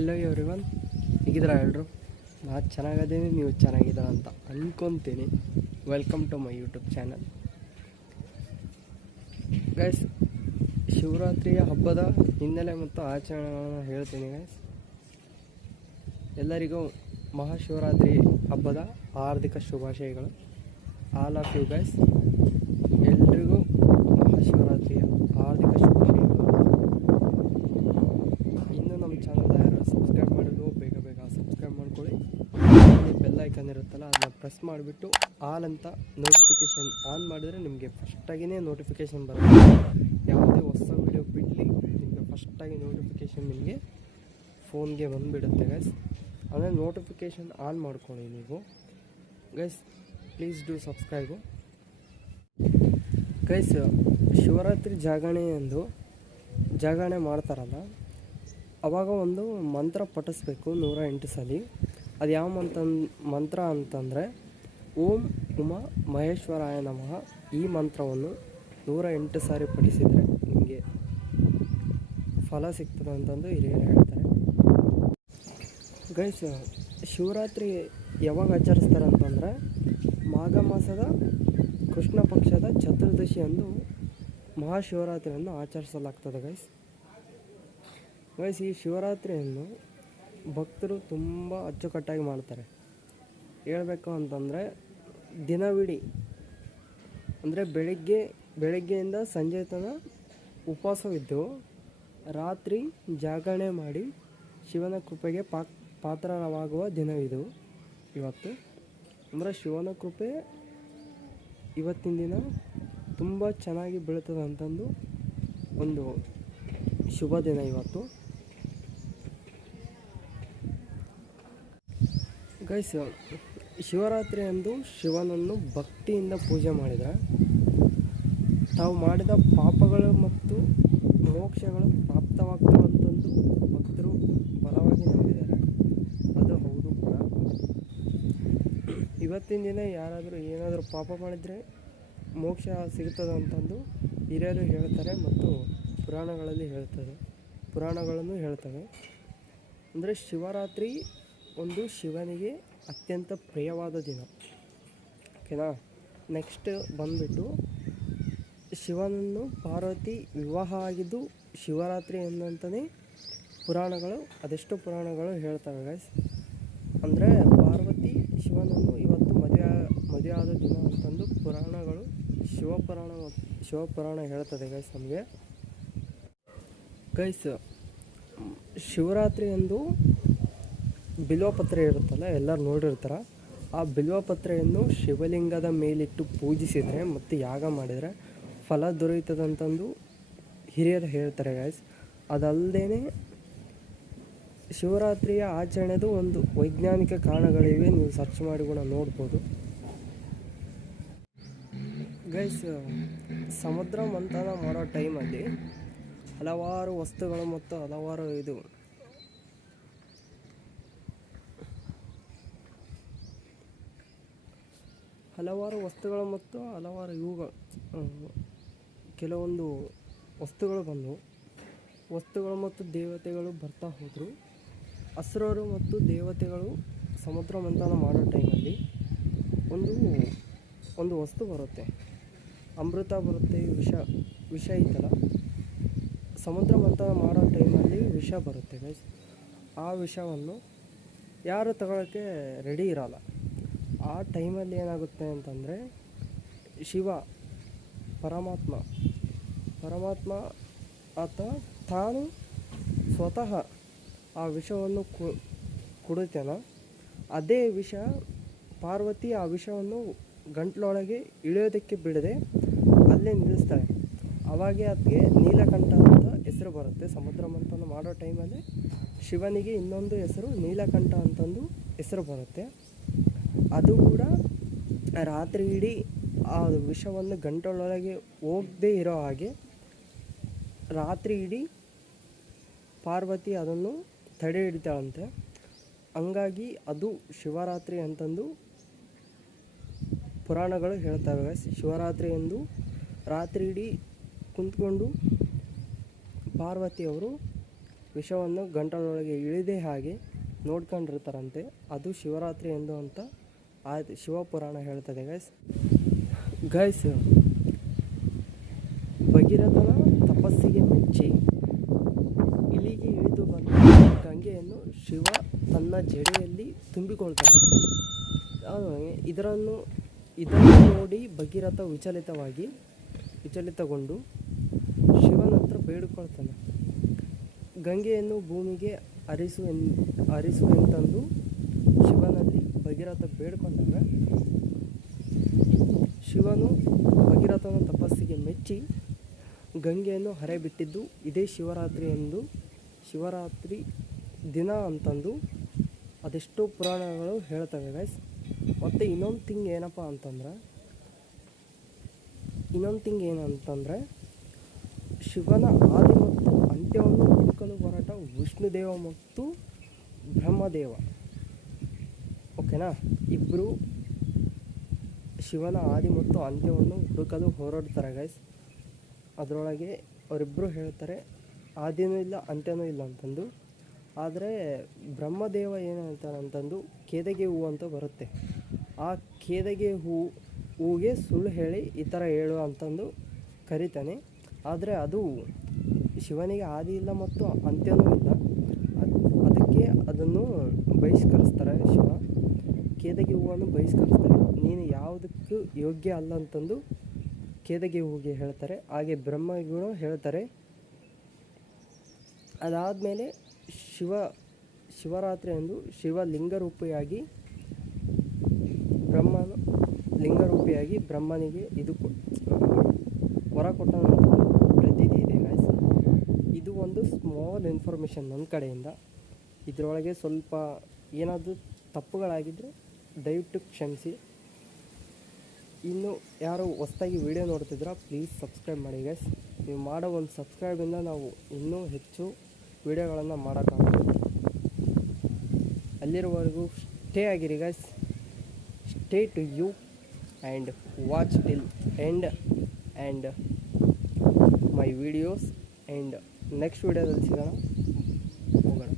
Hello everyone ಹೇಗಿದ್ದೀರಾ ಎಲ್ಲರೂ ನಾನು ಚೆನ್ನಾಗಿದ್ದೀನಿ ನೀವು ಚೆನ್ನಾಗಿದ್ದೀರ ಅಂತ ಅಂದ್ಕೊತೀನಿ welcome to my YouTube channel guys ಶಿವರಾತ್ರಿಯ ಹಬ್ಬದ ಹಿನ್ನೆಲೆ ಮತ್ತು ಆಚರಣೆಗಳನ್ನು ಹೇಳ್ತೀನಿ ಗೈಸ್ ಎಲ್ಲರಿಗೂ ಮಹಾಶಿವರಾತ್ರಿ ಹಬ್ಬದ ಹಾರ್ದಿಕ ಶುಭಾಶಯಗಳು. ಆಲ್ ಆಫ್ ಯು ಗೈಸ್ ಎಲ್ರಿಗೂ ಮಹಾಶಿವರಾತ್ರಿಯ ಹಾರ್ದಿಕ ಶುಭಾಶಯಗಳು ಇನ್ನು ನಮ್ಮ ಚಾನಲ್ ಯಾರು ಸಬ್ಸ್ಕ್ರೈಬ್ ಮಾಡಿದ್ರು ಬೇಗ ಬೇಗ ಸಬ್ಸ್ಕ್ರೈಬ್ ಮಾಡ್ಕೊಳ್ಳಿ ಅಲ್ಲಿ ಐಕನ್ ಇರುತ್ತಲ್ಲ ಅದನ್ನ ಪ್ರೆಸ್ ಮಾಡಿಬಿಟ್ಟು ಆಲ್ ಅಂತ ನೋಟಿಫಿಕೇಶನ್ ಆನ್ ಮಾಡಿದರೆ ನಿಮಗೆ ಫಸ್ಟಾಗಿಯೇ ನೋಟಿಫಿಕೇಶನ್ ಬರುತ್ತೆ. ಯಾವುದೇ ಹೊಸ ವೀಡಿಯೋ ಬಿಡಲಿ, ನಿಮಗೆ ಫಸ್ಟಾಗಿ ನೋಟಿಫಿಕೇಶನ್ ನಿಮಗೆ ಫೋನ್ಗೆ ಬಂದುಬಿಡುತ್ತೆ ಗೈಸ್ ಅಂದರೆ ನೋಟಿಫಿಕೇಶನ್ ಆನ್ ಮಾಡ್ಕೊಳ್ಳಿ ನೀವು. Guys please do subscribe guys Shivaratri ಜಾಗರಣೆ ಎಂದು ಜಾಗರಣೆ ಮಾಡ್ತಾರಲ್ಲ, ಅವಾಗ ಒಂದು ಮಂತ್ರ ಪಠಿಸ್ಬೇಕು ನೂರ ಎಂಟು ಸಲ. ಅದು ಯಾವ ಮಂತ್ರ ಮಂತ್ರ ಅಂತಂದರೆ, ಓಂ ಉಮಾ ಮಹೇಶ್ವರಾಯ ನಮಃ ಈ ಮಂತ್ರವನ್ನು ನೂರ ಎಂಟು ಸಾರಿ ಪಠಿಸಿದರೆ ನಿಮಗೆ ಫಲ ಸಿಗ್ತದೆ ಅಂತಂದು ಹಿರಿಯರು ಹೇಳ್ತಾರೆ. ಗೈಸ್, ಶಿವರಾತ್ರಿ ಯಾವಾಗ ಆಚರಿಸ್ತಾರೆ ಅಂತಂದರೆ, ಮಾಘ ಮಾಸದ ಕೃಷ್ಣ ಪಕ್ಷದ ಚತುರ್ದಶಿಯಂದು ಮಹಾಶಿವರಾತ್ರಿಯನ್ನು ಆಚರಿಸಲಾಗ್ತದೆ ಗೈಸ್. ಗೈಸ್, ಈ ಶಿವರಾತ್ರಿಯನ್ನು ಭಕ್ತರು ತುಂಬ ಅಚ್ಚುಕಟ್ಟಾಗಿ ಮಾಡ್ತಾರೆ. ಹೇಳಬೇಕು ಅಂತಂದರೆ ದಿನವಿಡೀ, ಅಂದರೆ ಬೆಳಗ್ಗೆ, ಬೆಳಗ್ಗೆಯಿಂದ ಸಂಜೆ ತನಕ ಉಪವಾಸವಿದ್ದು ರಾತ್ರಿ ಜಾಗರಣೆ ಮಾಡಿ ಶಿವನ ಕೃಪೆಗೆ ಪಾಕ್ ಪಾತ್ರವಾಗುವ ದಿನವಿದು. ಇವತ್ತು ಅಂದರೆ ಶಿವನ ಕೃಪೆ ಇವತ್ತಿನ ದಿನ ತುಂಬ ಚೆನ್ನಾಗಿ ಬೀಳ್ತದೆ ಅಂತಂದು ಒಂದು ಶುಭ ದಿನ ಇವತ್ತು. ಗೈಸ್ ಶಿವರಾತ್ರಿ ಅಂದು ಶಿವನನ್ನು ಭಕ್ತಿಯಿಂದ ಪೂಜೆ ಮಾಡಿದರೆ ತಾವು ಮಾಡಿದ ಪಾಪಗಳು ಮತ್ತು ಮೋಕ್ಷಗಳು ಪ್ರಾಪ್ತವಾಗ್ತವೆ ಅಂತಂದು ಭಕ್ತರು ಬಲವಾಗಿ ನಂಬಿದ್ದಾರೆ. ಅದು ಹೌದು ಕೂಡ. ಇವತ್ತಿನ ದಿನ ಯಾರಾದರೂ ಏನಾದರೂ ಪಾಪ ಮಾಡಿದರೆ ಮೋಕ್ಷ ಸಿಗ್ತದೆ ಅಂತಂದು ಹಿರಿಯರು ಹೇಳ್ತಾರೆ ಮತ್ತು ಪುರಾಣಗಳಲ್ಲಿ ಹೇಳ್ತದೆ. ಪುರಾಣಗಳನ್ನು ಹೇಳ್ತವೆ. ಅಂದರೆ ಶಿವರಾತ್ರಿ ಒಂದು ಶಿವನಿಗೆ ಅತ್ಯಂತ ಪ್ರಿಯವಾದ ದಿನ. ಓಕೆನಾ? ನೆಕ್ಸ್ಟ್ ಬಂದುಬಿಟ್ಟು ಶಿವನನ್ನು ಪಾರ್ವತಿ ವಿವಾಹ ಆಗಿದ್ದು ಶಿವರಾತ್ರಿ ಎಂದಂತಲೇ ಪುರಾಣಗಳು, ಅದೆಷ್ಟು ಪುರಾಣಗಳು ಹೇಳ್ತವೆ ಗೈಸ್ ಅಂದರೆ ಪಾರ್ವತಿ ಶಿವನನ್ನು ಇವತ್ತು ಮದುವೆ ಮದುವೆ ಆದ ದಿನ ಅಂತಂದು ಪುರಾಣಗಳು ಶಿವಪುರಾಣ ಶಿವಪುರಾಣ ಹೇಳ್ತದೆ ಗೈಸ್ ನಮಗೆ. ಗೈಸ್ ಶಿವರಾತ್ರಿ ಎಂದು ಬಿಲ್ವಪತ್ರೆ ಇರುತ್ತಲ್ಲ, ಎಲ್ಲರೂ ನೋಡಿರ್ತಾರೆ. ಆ ಬಿಲ್ವಪತ್ರೆಯನ್ನು ಶಿವಲಿಂಗದ ಮೇಲಿಟ್ಟು ಪೂಜಿಸಿದರೆ ಮತ್ತು ಯಾಗ ಮಾಡಿದರೆ ಫಲ ದೊರೆಯುತ್ತದಂತಂದು ಹಿರಿಯರು ಹೇಳ್ತಾರೆ ಗೈಸ್ ಅದಲ್ಲದೇ ಶಿವರಾತ್ರಿಯ ಆಚರಣೆದು ಒಂದು ವೈಜ್ಞಾನಿಕ ಕಾರಣಗಳಿವೆ, ನೀವು ಸರ್ಚ್ ಮಾಡಿ ಕೂಡ ನೋಡ್ಬೋದು. ಗೈಸ್ ಸಮುದ್ರ ಮಂಥನ ಮಾಡೋ ಟೈಮಲ್ಲಿ ಹಲವಾರು ವಸ್ತುಗಳು ಮತ್ತು ಹಲವಾರು ಇದು ಹಲವಾರು ವಸ್ತುಗಳು ಮತ್ತು ಹಲವಾರು ಇವುಗಳು ಕೆಲವೊಂದು ವಸ್ತುಗಳು ಬಂದವು. ವಸ್ತುಗಳು ಮತ್ತು ದೇವತೆಗಳು ಬರ್ತಾ ಹೋದರು. ಅಸುರರು ಮತ್ತು ದೇವತೆಗಳು ಸಮುದ್ರ ಮಂಥನ ಮಾಡೋ ಟೈಮಲ್ಲಿ ಒಂದು ಒಂದು ವಸ್ತು ಬರುತ್ತೆ. ಅಮೃತ ಬರುತ್ತೆ, ವಿಷ ವಿಷ ಐತಲ್ಲ? ಸಮುದ್ರ ಮಂಥನ ಮಾಡೋ ಟೈಮಲ್ಲಿ ವಿಷ ಬರುತ್ತೆ ಗೈಸ್ ಆ ವಿಷವನ್ನು ಯಾರು ತಗೊಳ್ಳೋಕ್ಕೆ ರೆಡಿ ಇರಲ್ಲ. ಆ ಟೈಮಲ್ಲಿ ಏನಾಗುತ್ತೆ ಅಂತಂದರೆ ಶಿವ, ಪರಮಾತ್ಮ ಪರಮಾತ್ಮ ಆತ ತಾನು ಸ್ವತಃ ಆ ವಿಷವನ್ನು ಕುಡಿತೇನ ಅದೇ ವಿಷ, ಪಾರ್ವತಿ ಆ ವಿಷವನ್ನು ಗಂಟ್ಲೊಳಗೆ ಇಳಿಯೋದಕ್ಕೆ ಬಿಡದೆ ಅಲ್ಲೇ ನಿಲ್ಲಿಸ್ತಾಳೆ. ಅವಾಗೆ ಅದಕ್ಕೆ ನೀಲಕಂಠ ಅಂತ ಹೆಸರು ಬರುತ್ತೆ. ಸಮುದ್ರ ಮಂಥನ ಮಾಡೋ ಟೈಮಲ್ಲಿ ಶಿವನಿಗೆ ಇನ್ನೊಂದು ಹೆಸರು ನೀಲಕಂಠ ಅಂತಂದು ಹೆಸರು ಬರುತ್ತೆ. ಅದು ಕೂಡ ರಾತ್ರಿ ಇಡೀ ಆ ವಿಷವನ್ನು ಗಂಟಲೊಳಗೆ ಹೋಗದೇ ಇರೋ ಹಾಗೆ ರಾತ್ರಿ ಇಡೀ ಪಾರ್ವತಿ ಅದನ್ನು ತಡೆ ಹಿಡಿತಾಳಂತೆ. ಹಂಗಾಗಿ ಅದು ಶಿವರಾತ್ರಿ ಅಂತಂದು ಪುರಾಣಗಳು ಹೇಳ್ತವೆ ಶಿವರಾತ್ರಿ ಎಂದು ರಾತ್ರಿ ಇಡೀ ಕುಂತ್ಕೊಂಡು ಪಾರ್ವತಿಯವರು ವಿಷವನ್ನು ಗಂಟಲೊಳಗೆ ಇಳಿದೇ ಹಾಗೆ ನೋಡ್ಕೊಂಡಿರ್ತಾರಂತೆ. ಅದು ಶಿವರಾತ್ರಿ ಎಂದು ಅಂತ ಆ ಶಿವಪುರಾಣ ಹೇಳ್ತದೆ ಗೈಸ್ ಗೈಸ್ ಭಗೀರಥನ ತಪಸ್ಸಿಗೆ ಮೆಚ್ಚಿ ಇಲ್ಲಿಗೆ ಇಳಿದು ಬಂದ ಗಂಗೆಯನ್ನು ಶಿವ ತನ್ನ ಜಡೆಯಲ್ಲಿ ತುಂಬಿಕೊಳ್ತಾನೆ. ಇದರನ್ನು, ಇದನ್ನು ನೋಡಿ ಭಗೀರಥ ವಿಚಲಿತವಾಗಿ, ವಿಚಲಿತಗೊಂಡು ಶಿವನ ಹತ್ರ ಬೇಡಿಕೊಳ್ತಾನೆ. ಗಂಗೆಯನ್ನು ಭೂಮಿಗೆ ಅರಿಸು ಎನ್ ಹರಿಸು ಎಂತಂದು ಭಗೀರಥ ಬೇಡ್ಕೊಂಡಾಗ ಶಿವನು ಭಗೀರಥನ ತಪಸ್ಸಿಗೆ ಮೆಚ್ಚಿ ಗಂಗೆಯನ್ನು ಹರೆಬಿಟ್ಟಿದ್ದು ಇದೇ ಶಿವರಾತ್ರಿ ಎಂದು ಶಿವರಾತ್ರಿ ದಿನ ಅಂತಂದು ಅದೆಷ್ಟೋ ಪುರಾಣಗಳು ಹೇಳ್ತವೆ ಗೈಸ್ ಮತ್ತು ಇನ್ನೊಂದು ಥಿಂಗ್ ಏನಪ್ಪ ಅಂತಂದ್ರೆ, ಇನ್ನೊಂದು ಥಿಂಗ್ ಏನಂತಂದರೆ, ಶಿವನ ಆದಿ ಮತ್ತು ಅಂತ್ಯವನ್ನು ಹುಡುಕಲು ಹೊರಟ ವಿಷ್ಣುದೇವ ಮತ್ತು ಬ್ರಹ್ಮದೇವ. ಓಕೆನಾ? ಇಬ್ಬರು ಶಿವನ ಆದಿ ಮತ್ತು ಅಂತ್ಯವನ್ನು ಹುಡುಕಲು ಹೋರಾಡ್ತಾರೆ ಗೈಸ್ ಅದರೊಳಗೆ ಅವರಿಬ್ಬರು ಹೇಳ್ತಾರೆ, ಆದಿನೂ ಇಲ್ಲ, ಅಂತ್ಯನೂ ಇಲ್ಲ ಅಂತಂದು. ಆದರೆ ಬ್ರಹ್ಮದೇವ ಏನು ಅಂತಂದು, ಕೇದಗೆ ಹೂ ಅಂತ ಬರುತ್ತೆ. ಆ ಕೇದಗೆ ಹೂ, ಹೂಗೆ ಸುಳ್ಳು ಹೇಳಿ ಈ ಥರ ಹೇಳು ಅಂತಂದು ಕರೀತಾನೆ. ಆದರೆ ಅದು ಶಿವನಿಗೆ ಆದಿ ಇಲ್ಲ ಮತ್ತು ಅಂತ್ಯನೂ ಇಲ್ಲ. ಅದ್- ಅದಕ್ಕೆ ಅದನ್ನು ಬಹಿಷ್ಕರಿಸ್ತಾರೆ ಶಿವ. ಕೇದಗೆ ಹೂವನ್ನು ಬಹಿಷ್ಕರಿಸ್ತಾರೆ. ನೀನು ಯಾವುದಕ್ಕೂ ಯೋಗ್ಯ ಅಲ್ಲ ಅಂತಂದು ಕೇದಗಿ ಹೂವಿಗೆ ಹೇಳ್ತಾರೆ. ಹಾಗೆ ಬ್ರಹ್ಮಗಳು ಹೇಳ್ತಾರೆ. ಅದಾದಮೇಲೆ ಶಿವ, ಶಿವರಾತ್ರಿ ಎಂದು ಶಿವ ಲಿಂಗರೂಪಿಯಾಗಿ ಬ್ರಹ್ಮನು, ಲಿಂಗರೂಪಿಯಾಗಿ ಬ್ರಹ್ಮನಿಗೆ ಇದು ಹೊರ ವರ ಕೊಟ್ಟಂತ ಪ್ರತೀತಿ ಇದೆ ಗಾಯಸ್ ಇದು ಒಂದು ಸ್ಮಾಲ್ ಇನ್ಫಾರ್ಮೇಷನ್ ನನ್ನ ಕಡೆಯಿಂದ. ಇದರೊಳಗೆ ಸ್ವಲ್ಪ ಏನಾದರೂ ತಪ್ಪುಗಳಾಗಿದ್ದರೆ ದಯವಿಟ್ಟು ಕ್ಷಮಿಸಿ. ಇನ್ನು ಯಾರು ಹೊಸ್ದಾಗಿ ವಿಡಿಯೋ ನೋಡ್ತಿದ್ರೆ ಪ್ಲೀಸ್ ಸಬ್ಸ್ಕ್ರೈಬ್ ಮಾಡಿ ಗೈಸ್ ನೀವು ಮಾಡೋ ಒಂದು ಸಬ್ಸ್ಕ್ರೈಬಿಂದ ನಾವು ಇನ್ನೂ ಹೆಚ್ಚು ವಿಡಿಯೋಗಳನ್ನು ಮಾಡೋಕ್ಕಾಗುತ್ತೆ ಅಲ್ಲಿರುವವರೆಗೂ ಸ್ಟೇ ಆಗಿರಿ guys stay to you and watch till end and my videos and next ವಿಡಿಯೋದಲ್ಲಿ ಸಿಗೋಣ. ಹೋಗೋಣ.